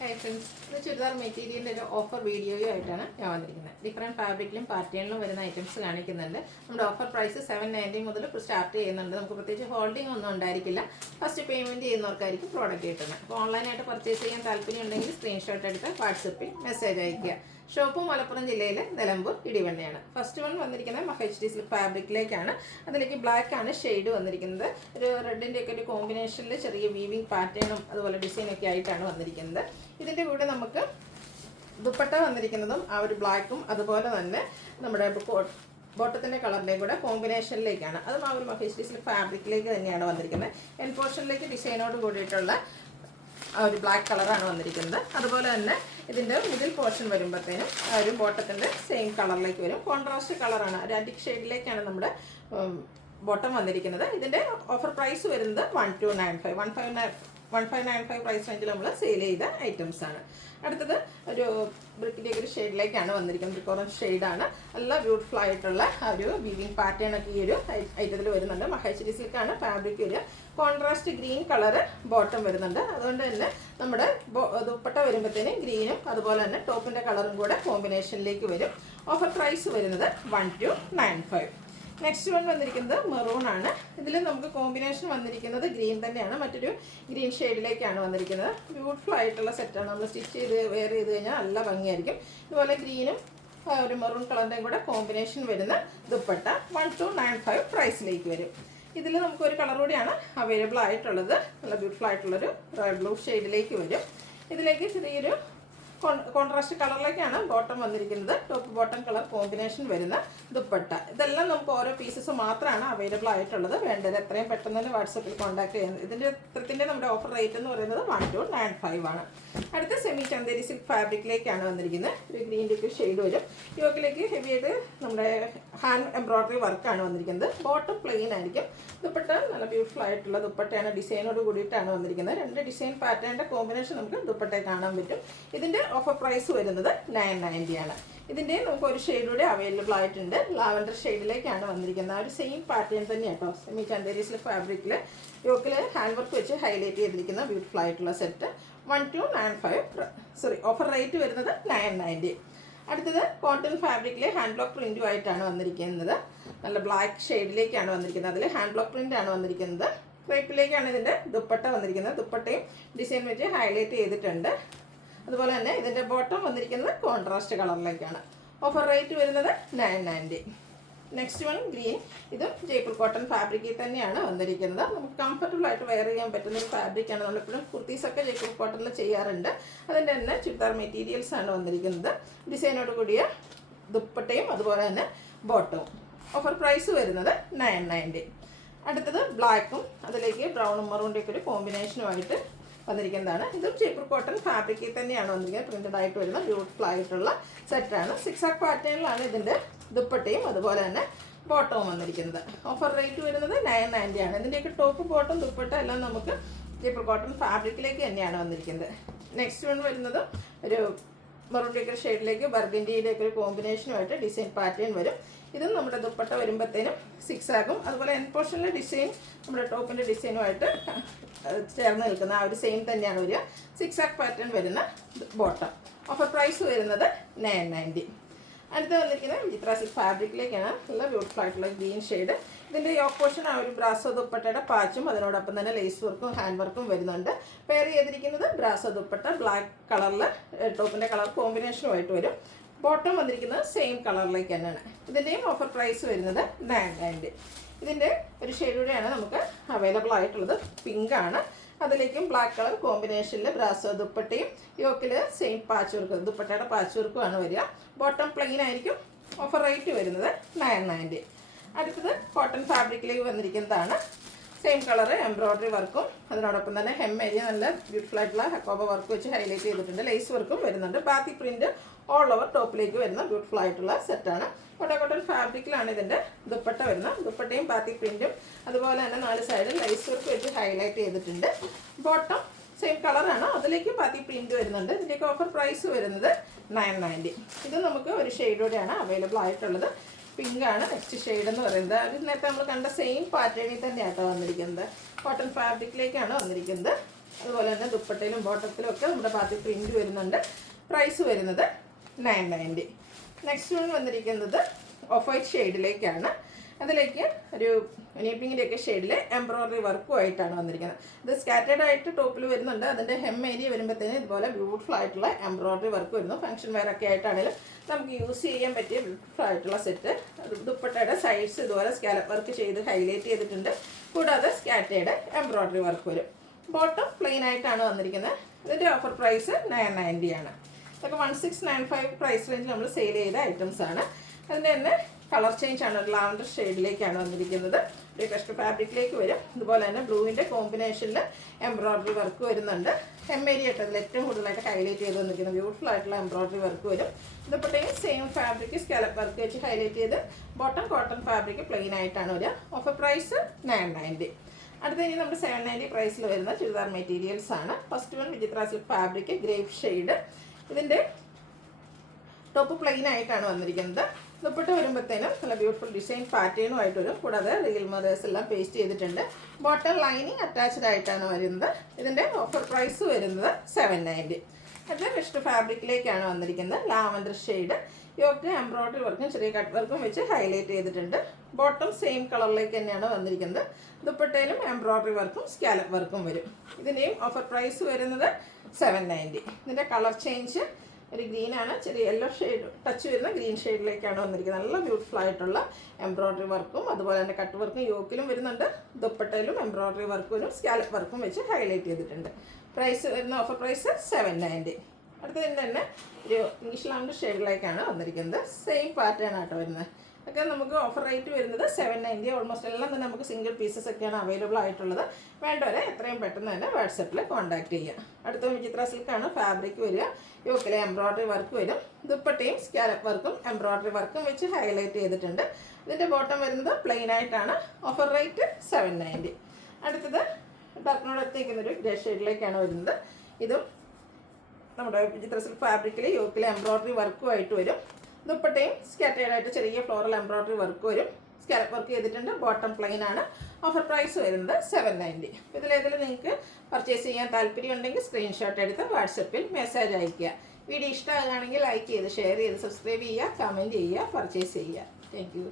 Hi friends, ഇത് ചുരിദാർ മെറ്റീരിയലിൻ്റെ ഒരു ഓഫർ വീഡിയോയുമായിട്ടാണ് ഞാൻ വന്നിരിക്കുന്നത്. ഡിഫറെൻറ്റ് ഫാബ്രിക്കിലും പാറ്റേണിലും വരുന്ന ഐറ്റംസ് കാണിക്കുന്നുണ്ട്. നമ്മുടെ ഓഫർ പ്രൈസ് 790 മുതൽ സ്റ്റാർട്ട് ചെയ്യുന്നുണ്ട്. നമുക്ക് പ്രത്യേകിച്ച് ഹോൾഡിംഗ് ഒന്നും ഉണ്ടായിരിക്കില്ല. ഫസ്റ്റ് പേയ്മെൻറ്റ് ചെയ്യുന്നവർക്കായിരിക്കും പ്രോഡക്റ്റ് കിട്ടുന്നത്. അപ്പോൾ ഓൺലൈനായിട്ട് പർച്ചേസ് ചെയ്യാൻ താല്പര്യം ഉണ്ടെങ്കിൽ സ്ക്രീൻഷോട്ട് എടുത്ത് വാട്സപ്പിൽ മെസ്സേജ് അയയ്ക്കുക. ഷോപ്പ് മലപ്പുറം ജില്ലയിലെ നിലമ്പൂർ ഇടിവണ്ണയാണ്. ഫസ്റ്റ് വൺ വന്നിരിക്കുന്നത് മഹHD സിൽക്ക് ഫാബ്രിക്കിലേക്കാണ്. അതിലേക്ക് ബ്ലാക്ക് ആണ് ഷെയ്ഡ് വന്നിരിക്കുന്നത്. ഒരു റെഡിൻ്റെ ഒക്കെ ഒരു കോമ്പിനേഷനിൽ ചെറിയ വീവിങ് പാറ്റേണും അതുപോലെ ഡിസൈനൊക്കെ ആയിട്ടാണ് വന്നിരിക്കുന്നത്. ഇതിൻ്റെ കൂടെ നമുക്ക് ദുപ്പട്ട വന്നിരിക്കുന്നതും ആ ഒരു ബ്ലാക്കും അതുപോലെ തന്നെ നമ്മുടെ ബോട്ടത്തിൻ്റെ കളറിൻ്റെയും കൂടെ കോമ്പിനേഷനിലേക്കാണ്. അതും ആ ഒരു മഹേഷ് സിൽക്ക് ഫാബ്രിക്കിലേക്ക് തന്നെയാണ് വന്നിരിക്കുന്നത്. എൻ പോർഷനിലേക്ക് ഡിസൈനോട് കൂടിയിട്ടുള്ള ആ ഒരു ബ്ലാക്ക് കളറാണ് വന്നിരിക്കുന്നത്. അതുപോലെ തന്നെ ഇതിൻ്റെ മിഡിൽ പോർഷൻ വരുമ്പോഴത്തേനും ആ ഒരു ബോട്ടത്തിൻ്റെ സെയിം കളറിലേക്ക് വരും. കോൺട്രാസ്റ്റ് കളറാണ്, ഒരു അഡിക് ഷെയ്ഡിലേക്കാണ് നമ്മുടെ ബോട്ടം വന്നിരിക്കുന്നത്. ഇതിൻ്റെ ഓഫർ പ്രൈസ് വരുന്നത് 1595 പ്രൈസ് റേഞ്ചിൽ നമ്മൾ സെയിൽ ചെയ്ത ഐറ്റംസ് ആണ്. അടുത്തത് ഒരു ബ്രിക്കിൻ്റെ ഒരു ഷെയ്ഡിലേക്കാണ് വന്നിരിക്കുന്നത്. ബ്രിക്ക് ഓറഞ്ച് ഷെയ്ഡാണ്. നല്ല ബ്യൂട്ടിഫുൾ ആയിട്ടുള്ള ആ ഒരു വീവിങ് പാറ്റേൺ ഒക്കെ ഈ ഒരു ഐറ്റത്തിൽ വരുന്നുണ്ട്. മഹേശ്വരി സിൽക്കാണ് ഫാബ്രിക് വരിക. കോൺട്രാസ്റ്റ് ഗ്രീൻ കളറ് ബോട്ടം വരുന്നുണ്ട്. അതുകൊണ്ട് തന്നെ നമ്മുടെ ദുപ്പട്ട വരുമ്പോഴത്തേനും ഗ്രീനും അതുപോലെ തന്നെ ടോപ്പിൻ്റെ കളറും കൂടെ കോമ്പിനേഷനിലേക്ക് വരും. ഓഫർ പ്രൈസ് വരുന്നത് 1295. നെക്സ്റ്റ് വൺ വന്നിരിക്കുന്നത് മെറൂൺ ആണ്. ഇതിൽ നമുക്ക് കോമ്പിനേഷൻ വന്നിരിക്കുന്നത് ഗ്രീൻ തന്നെയാണ്. മറ്റൊരു ഗ്രീൻ ഷെയ്ഡിലേക്കാണ് വന്നിരിക്കുന്നത്. ബ്യൂട്ടിഫുൾ ആയിട്ടുള്ള സെറ്റാണ്. നമ്മൾ സ്റ്റിച്ച് ചെയ്ത് വെയർ ചെയ്ത് കഴിഞ്ഞാൽ നല്ല ഭംഗിയായിരിക്കും. ഇതുപോലെ ഗ്രീനും ഒരു മെറൂൺ കളറിൻ്റെയും കൂടെ കോമ്പിനേഷൻ വരുന്ന ദുപ്പട്ട 1295 പ്രൈസിലേക്ക് വരും. ഇതിൽ നമുക്കൊരു കളർ കൂടിയാണ് അവൈലബിൾ ആയിട്ടുള്ളത്. നല്ല ബ്യൂട്ടിഫുൾ ആയിട്ടുള്ളൊരു റോയൽ ബ്ലൂ ഷെയ്ഡിലേക്ക് വരും. ഇതിലേക്ക് ചെറിയൊരു കോൺട്രാസ്റ്റ് കളറിലേക്കാണ് ബോട്ടം വന്നിരിക്കുന്നത്. ടോപ്പ് ബോട്ടം കളർ കോമ്പിനേഷൻ വരുന്ന ദുപ്പട്ട. ഇതെല്ലാം നമുക്ക് ഓരോ പീസസ് മാത്രമാണ് അവൈലബിൾ ആയിട്ടുള്ളത്. വേണ്ടത് എത്രയും പെട്ടെന്ന് തന്നെ വാട്സപ്പിൽ കോൺടാക്ട് ചെയ്യുന്നത്. ഇതിൻ്റെ നമ്മുടെ ഓഫർ റേറ്റ് എന്ന് പറയുന്നത് 1295 ആണ്. അടുത്ത സെമി ചന്തേരി സിൽക്ക് ഫാബ്രിക്കിലേക്കാണ് വന്നിരിക്കുന്നത്. ഒരു ഗ്രീൻ്റെ ഒക്കെ ഷെയ്ഡ് വരും. യോക്കിലേക്ക് ഹെവി ആയിട്ട് നമ്മുടെ ഹാൻഡ് എംബ്രോയ്ഡറി വർക്കാണ് വന്നിരിക്കുന്നത്. ബോട്ടം പ്ലെയിൻ ആയിരിക്കും. ദുപ്പട്ട നല്ല ബ്യൂട്ടിഫുൾ ആയിട്ടുള്ള ദുപ്പട്ടയാണ്. ഡിസൈനോട് കൂടിയിട്ടാണ് വന്നിരിക്കുന്നത്. രണ്ട് ഡിസൈൻ പാറ്റേണിൻ്റെ കോമ്പിനേഷൻ നമുക്ക് ദുപ്പട്ടയിൽ കാണാൻ പറ്റും. ഇതിൻ്റെ ഓഫർ പ്രൈസ് വരുന്നത് 990 ആണ്. ഇതിൻ്റെ നമുക്ക് ഒരു ഷെയ്ഡ് കൂടെ അവൈലബിൾ ആയിട്ടുണ്ട്. ലാവൻഡർ ഷെയ്ഡിലേക്കാണ് വന്നിരിക്കുന്നത്. ആ ഒരു സെയിം പാറ്റേൺ തന്നെയാണ് കേട്ടോ. സെമി ചന്തേരി സിൽക്ക് ഫാബ്രിക്കിൽ യോക്കിൽ ഹാൻഡ് വർക്ക് വെച്ച് ഹൈലൈറ്റ് ചെയ്തിരിക്കുന്ന ബ്യൂട്ടിഫുൾ ആയിട്ടുള്ള സെറ്റ് 1295. ഓഫർ റേറ്റ് വരുന്നത് 990. അടുത്തത് കോട്ടൺ ഫാബ്രിക്കിലെ ഹാൻഡ് ബ്ലോക്ക് പ്രിൻറ്റും ആയിട്ടാണ് വന്നിരിക്കുന്നത്. നല്ല ബ്ലാക്ക് ഷെയ്ഡിലേക്കാണ് വന്നിരിക്കുന്നത്. അതിൽ ഹാൻഡ് ബ്ലോക്ക് പ്രിൻ്റ് ആണ് വന്നിരിക്കുന്നത്. ക്രേപ്പിലേക്കാണ് ഇതിൻ്റെ ദുപ്പട്ട വന്നിരിക്കുന്നത്. ദുപ്പട്ടയും ഡിസൈൻ വെച്ച് ഹൈലൈറ്റ് ചെയ്തിട്ടുണ്ട്. അതുപോലെ തന്നെ ഇതിൻ്റെ ബോട്ടം വന്നിരിക്കുന്നത് കോൺട്രാസ്റ്റ് കളറിലേക്കാണ്. ഓഫർ റേറ്റ് വരുന്നത് 990. Next one green. ഇതും ജയ്പൂർ കോട്ടൺ ഫാബ്രിക്കിൽ തന്നെയാണ് വന്നിരിക്കുന്നത്. നമുക്ക് കംഫർട്ടബിൾ ആയിട്ട് വെയർ ചെയ്യാൻ പറ്റുന്ന ഒരു ഫാബ്രിക്കാണ്. നമ്മളിപ്പോഴും കുർത്തീസൊക്കെ ജയ്പൂർ കോട്ടണിൽ ചെയ്യാറുണ്ട്. അതിൻ്റെ തന്നെ ചുരിദാർ മെറ്റീരിയൽസ് ആണ് വന്നിരിക്കുന്നത്. ഡിസൈനോട് കൂടിയ ദുപ്പട്ടയും അതുപോലെ തന്നെ ബോട്ടവും. ഓഫർ പ്രൈസ് വരുന്നത് 990. അടുത്തത് ബ്ലാക്കും അതിലേക്ക് ബ്രൗണും മറൂണിൻ്റെ ഒക്കെ ഒരു കോമ്പിനേഷനുമായിട്ട് വന്നിരിക്കുന്നതാണ്. ഇതും ജയ്പൂർ കോട്ടൺ ഫാബ്രിക്കിൽ തന്നെയാണ് വന്നിരിക്കുന്നത്. പ്രിന്റഡ് ആയിട്ട് വരുന്ന ബ്യൂട്ടിഫുൾ ആയിട്ടുള്ള സെറ്റാണ്. 6 പാറ്റേണിലാണ് ഇതിൻ്റെ ദുപ്പട്ടയും അതുപോലെ തന്നെ ബോട്ടവും വന്നിരിക്കുന്നത്. ഓഫർ റേറ്റ് വരുന്നത് 990 ആണ്. ഇതിൻ്റെയൊക്കെ ടോപ്പ് ബോട്ടം ദുപ്പട്ട എല്ലാം നമുക്ക് ജയ്പൂർ കോട്ടൺ ഫാബ്രിക്കിലേക്ക് തന്നെയാണ് വന്നിരിക്കുന്നത്. നെക്സ്റ്റ് വൺ വരുന്നത് ഒരു മറൂണിൻ്റെ ഷെയ്ഡിലേക്ക് ബർഗൻഡിയുടെ ഒക്കെ ഒരു കോമ്പിനേഷനുമായിട്ട് ഡിസൈൻ പാറ്റേൺ വരും. ഇതും നമ്മുടെ ദുപ്പട്ട വരുമ്പോഴത്തേനും 6 ആകും. അതുപോലെ എൻ പോർഷനിലെ ഡിസൈൻ നമ്മുടെ ടോപ്പിൻ്റെ ഡിസൈനുമായിട്ട് ചേർന്ന് നിൽക്കുന്ന ആ ഒരു സെയിം തന്നെയാണ് വരിക. 6 പാറ്റേൺ വരുന്ന ബോട്ടം. ഓഫർ പ്രൈസ് വരുന്നത് 990. അടുത്ത് വന്നിരിക്കുന്നത് വിചിത്ര സിൽക്ക് ഫാബ്രിക്കിലേക്കാണ്. നല്ല ബ്യൂട്ടിഫുൾ ആയിട്ടുള്ള ഗ്രീൻ ഷെയ്ഡ്. ഇതിൻ്റെ യോക്ക് പോർഷൻ ആ ഒരു ബ്രാസോ ദുപ്പട്ടയുടെ പാച്ചും അതിനോടൊപ്പം തന്നെ ലേസ് വർക്കും ഹാൻഡ് വർക്കും വരുന്നുണ്ട്. പെയർ ചെയ്തിരിക്കുന്നത് ബ്രാസോ ദുപ്പട്ട ബ്ലാക്ക് കളറിൽ ടോപ്പിൻ്റെ കളർ കോമ്പിനേഷനുമായിട്ട് വരും. ബോട്ടം വന്നിരിക്കുന്നത് സെയിം കളറിലേക്ക് തന്നെയാണ്. ഇതിൻ്റെയും ഓഫർ പ്രൈസ് വരുന്നത് 990. ഇതിൻ്റെ ഒരു ഷെയ്ഡ് കൂടെയാണ് നമുക്ക് അവൈലബിൾ ആയിട്ടുള്ളത്. പിങ്ക് ആണ്. അതിലേക്കും ബ്ലാക്ക് കളർ കോമ്പിനേഷനിൽ ബ്രാസോ ദുപ്പട്ടയും യോക്കിൽ സെയിം പാച്ച് വർക്ക് ദുപ്പട്ടയുടെ പാച്ച് വർക്കുമാണ് വരിക. ബോട്ടം പ്ലെയിൻ ആയിരിക്കും. ഓഫർ റേറ്റ് വരുന്നത് 990. അടുത്തത് കോട്ടൺ ഫാബ്രിക്കിലേക്ക് വന്നിരിക്കുന്നതാണ്. സെയിം കളറ് എംബ്രോയ്ഡറി വർക്കും അതിനോടൊപ്പം തന്നെ ഹെം ഏരിയ നല്ല ബ്യൂട്ടിഫുൾ ആയിട്ടുള്ള ഹക്കോബ വർക്ക് വെച്ച് ഹൈലൈറ്റ് ചെയ്തിട്ടുണ്ട്. ലേസ് വർക്കും വരുന്നുണ്ട്. ബാത്തി പ്രിൻറ്റ് ഓൾ ഓവർ ടോപ്പിലേക്ക് വരുന്ന ബ്യൂട്ടിഫുൾ ആയിട്ടുള്ള സെറ്റാണ്. കോട്ടൺ ഫാബ്രിക്കിലാണ് ഇതിൻ്റെ ദുപ്പട്ട വരുന്നത്. ദുപ്പട്ടയും ബാത്തി പ്രിൻറ്റും അതുപോലെ തന്നെ 4 സൈഡിൽ ലേസ് വർക്ക് വെച്ച് ഹൈലൈറ്റ് ചെയ്തിട്ടുണ്ട്. ബോട്ടം സെയിം കളറാണ്. അതിലേക്ക് ബാത്തി പ്രിൻറ്റ് വരുന്നുണ്ട്. ഇതിൻ്റെയൊക്കെ ഓഫർ പ്രൈസ് വരുന്നത് 990. ഇത് നമുക്ക് ഒരു ഷെയ്ഡോടെയാണ് അവൈലബിൾ ആയിട്ടുള്ളത്. പിങ്ക് ആണ് നെക്സ്റ്റ് ഷെയ്ഡ് എന്ന് പറയുന്നത്. അത് നേരത്തെ നമ്മൾ കണ്ട സെയിം പാറ്റേണിൽ തന്നെയാണ് കേട്ടോ വന്നിരിക്കുന്നത്. കോട്ടൺ ഫാബ്രിക്കിലേക്കാണ് വന്നിരിക്കുന്നത്. അതുപോലെ തന്നെ ദുപ്പട്ടയിലും ബോട്ടത്തിലും ഒക്കെ നമ്മുടെ ബാത്തിക് പ്രിൻറ്റ് വരുന്നുണ്ട്. പ്രൈസ് വരുന്നത് 990. നെക്സ്റ്റ് വൺ വന്നിരിക്കുന്നത് ഓഫ് വൈറ്റ് ഷെയ്ഡിലേക്കാണ്. അതിലേക്ക് ഒരു പിങ്കിൻ്റെയൊക്കെ ഷെയ്ഡിൽ എംബ്രോയ്ഡറി വർക്കുമായിട്ടാണ് വന്നിരിക്കുന്നത്. ഇത് സ്കാറ്റേഡ് ആയിട്ട് ടോപ്പിൽ വരുന്നുണ്ട്. അതിൻ്റെ ഹെം ഏരിയ വരുമ്പോഴത്തേന് ഇതുപോലെ ബ്യൂട്ടിഫുൾ ആയിട്ടുള്ള എംബ്രോയ്ഡറി വർക്ക് വരുന്നു. ഫംഗ്ഷൻ വെയർ ഒക്കെ ആയിട്ടാണെങ്കിലും നമുക്ക് യൂസ് ചെയ്യാൻ പറ്റിയ ബ്യൂട്ടിഫുൾ ആയിട്ടുള്ള സെറ്റ്. ദുപ്പട്ടയുടെ സൈഡ്സ് ഇതുപോലെ സ്കാലപ്പ് വർക്ക് ചെയ്ത് ഹൈലൈറ്റ് ചെയ്തിട്ടുണ്ട്. കൂടാതെ സ്കാറ്റേഡ് എംബ്രോയ്ഡറി വർക്ക് വരും. ബോട്ടം പ്ലെയിൻ ആയിട്ടാണ് വന്നിരിക്കുന്നത്. ഇതിൻ്റെ ഓഫർ പ്രൈസ് 990 ആണ്. ഇതൊക്കെ 1695 പ്രൈസ് റേഞ്ച് നമ്മൾ സെയിൽ ചെയ്ത ഐറ്റംസ് ആണ്. അതിൻ്റെ തന്നെ കളർ ചേഞ്ച് ആണ്. ഒരു ലാവൻഡർ ഷെയ്ഡിലേക്കാണ് വന്നിരിക്കുന്നത്. ഒരു കഷ്ട ഫാബ്രിക്കിലേക്ക് വരും. അതുപോലെ തന്നെ ബ്ലൂവിൻ്റെ കോമ്പിനേഷനിൽ എംബ്രോയ്ഡറി വർക്ക് വരുന്നുണ്ട്. ഹെം ഏരിയ ആയിട്ട് ഏറ്റവും കൂടുതലായിട്ട് ഹൈലൈറ്റ് ചെയ്ത് വന്നിരിക്കുന്നത് ബ്യൂട്ടിഫുൾ ആയിട്ടുള്ള എംബ്രോയ്ഡറി വർക്ക് വരും. ഇതുപോലെയും സെയിം ഫാബ്രിക് സ്കാലപ്പ് വർക്ക് വെച്ച് ഹൈലൈറ്റ് ചെയ്ത് ബോട്ടം കോട്ടൺ ഫാബ്രിക് പ്ലെയിൻ ആയിട്ടാണ് വരിക. Offer price 990. അടുത്ത ഇനി നമ്മുടെ 790 പ്രൈസിൽ വരുന്ന ചുരിദാർ മെറ്റീരിയൽസ് ആണ്. First one Vichitra silk fabric grape shade. ഇതിൻ്റെ ടോപ്പ് പ്ലെയിൻ ആയിട്ടാണ് വന്നിരിക്കുന്നത്. ദുപ്പട്ട വരുമ്പോഴത്തേനും നല്ല ബ്യൂട്ടിഫുൾ ഡിസൈൻ പാറ്റേണുമായിട്ട് വരും. കൂടാതെ റിയൽ മദേഴ്സ് എല്ലാം പേസ്റ്റ് ചെയ്തിട്ടുണ്ട്. ബോട്ടം ലൈനിങ് അറ്റാച്ച്ഡ് ആയിട്ടാണ് വരുന്നത്. ഇതിൻ്റെ ഓഫർ പ്രൈസ് വരുന്നത് 790. അത് വെസ്റ്റ് ഫാബ്രിക്കിലേക്കാണ് വന്നിരിക്കുന്നത്. Lavender shade. യോക്ക് എംബ്രോയ്ഡറി വർക്കും ചെറിയ കട്ട് വർക്കും വെച്ച് ഹൈലൈറ്റ് ചെയ്തിട്ടുണ്ട്. ബോട്ടം സെയിം കളറിലേക്ക് തന്നെയാണ് വന്നിരിക്കുന്നത്. ദുപ്പട്ടയിലും എംബ്രോയ്ഡറി വർക്കും സ്കാലപ്പ് വർക്കും വരും. ഇതിൻ്റെയും ഓഫർ പ്രൈസ് വരുന്നത് 790. ഇതിൻ്റെ കളർ ചേഞ്ച് ഒരു ഗ്രീനാണ്, ചെറിയ യെല്ലോ ഷെയ്ഡ് ടച്ച് വരുന്ന ഗ്രീൻ ഷെയ്ഡിലേക്കാണ് വന്നിരിക്കുന്നത്. നല്ല ബ്യൂട്ടിഫുൾ ആയിട്ടുള്ള എംബ്രോയ്ഡറി വർക്കും അതുപോലെ തന്നെ കട്ട് വർക്കും യോക്കിലും വരുന്നുണ്ട്. ദുപ്പട്ടയിലും എംബ്രോയ്ഡറി വർക്കും സ്കാലപ്പ് വർക്കും വെച്ച് ഹൈലൈറ്റ് ചെയ്തിട്ടുണ്ട്. പ്രൈസ് വരുന്ന ഓഫർ പ്രൈസ് 790. അടുത്തതിൻ്റെ തന്നെ ഒരു ഇംഗ്ലീഷ് ലാവൻഡർ ഷെയ്ഡിലേക്കാണ് വന്നിരിക്കുന്നത്. സെയിം പാറ്റേൺ ആട്ടോ വരുന്നത്. ഒക്കെ നമുക്ക് ഓഫർ റേറ്റ് വരുന്നത് 790. ഓൾമോസ്റ്റ് എല്ലാം തന്നെ നമുക്ക് സിംഗിൾ പീസസ് ഒക്കെയാണ് അവൈലബിൾ ആയിട്ടുള്ളത്. വേണ്ടവരെ എത്രയും പെട്ടെന്ന് തന്നെ വാട്സപ്പിൽ കോൺടാക്ട് ചെയ്യുക. അടുത്ത വിചിത്ര സിൽക്കാണ് ഫാബ്രിക് വരിക. യോക്കിലെ എംബ്രോയ്ഡറി വർക്ക് വരും. ദുപ്പട്ടയും സ്കാലപ്പ് വർക്കും എംബ്രോയ്ഡറി വർക്കും വെച്ച് ഹൈലൈറ്റ് ചെയ്തിട്ടുണ്ട്. ഇതിൻ്റെ ബോട്ടം വരുന്നത് പ്ലെയിൻ ആയിട്ടാണ്. Offer rate 790. അടുത്തത് ഡാർക്കിനോടത്തേക്കുന്നൊരു ഗ്രേ ഷെയ്ഡിലേക്കാണ് വരുന്നത്. ഇതും നമ്മുടെ വിചിത്ര സിൽക്ക് ഫാബ്രിക്കിൽ യോക്കിലെ എംബ്രോയ്ഡറി വർക്കുമായിട്ട് വരും. ദുപ്പട്ടയും സ്കാറ്റേഡ് ആയിട്ട് ചെറിയ ഫ്ലോറൽ എംബ്രോയ്ഡറി വർക്ക് വരും. സ്കാലപ്പ് വർക്ക് ചെയ്തിട്ടുണ്ട്. ബോട്ടം പ്ലെയിൻ ആണ്. ഓഫർ പ്രൈസ് വരുന്നത് 790. ഇതിലേതെങ്കിലും നിങ്ങൾക്ക് പർച്ചേസ് ചെയ്യാൻ താല്പര്യം ഉണ്ടെങ്കിൽ സ്ക്രീൻഷോട്ട് എടുത്ത് വാട്സപ്പിൽ മെസ്സേജ് അയയ്ക്കുക. വീഡിയോ ഇഷ്ടമാകുകയാണെങ്കിൽ ലൈക്ക് ചെയ്ത് ഷെയർ ചെയ്ത് സബ്സ്ക്രൈബ് ചെയ്യുക, കമൻറ്റ് ചെയ്യുക, പർച്ചേസ് ചെയ്യുക. Thank you.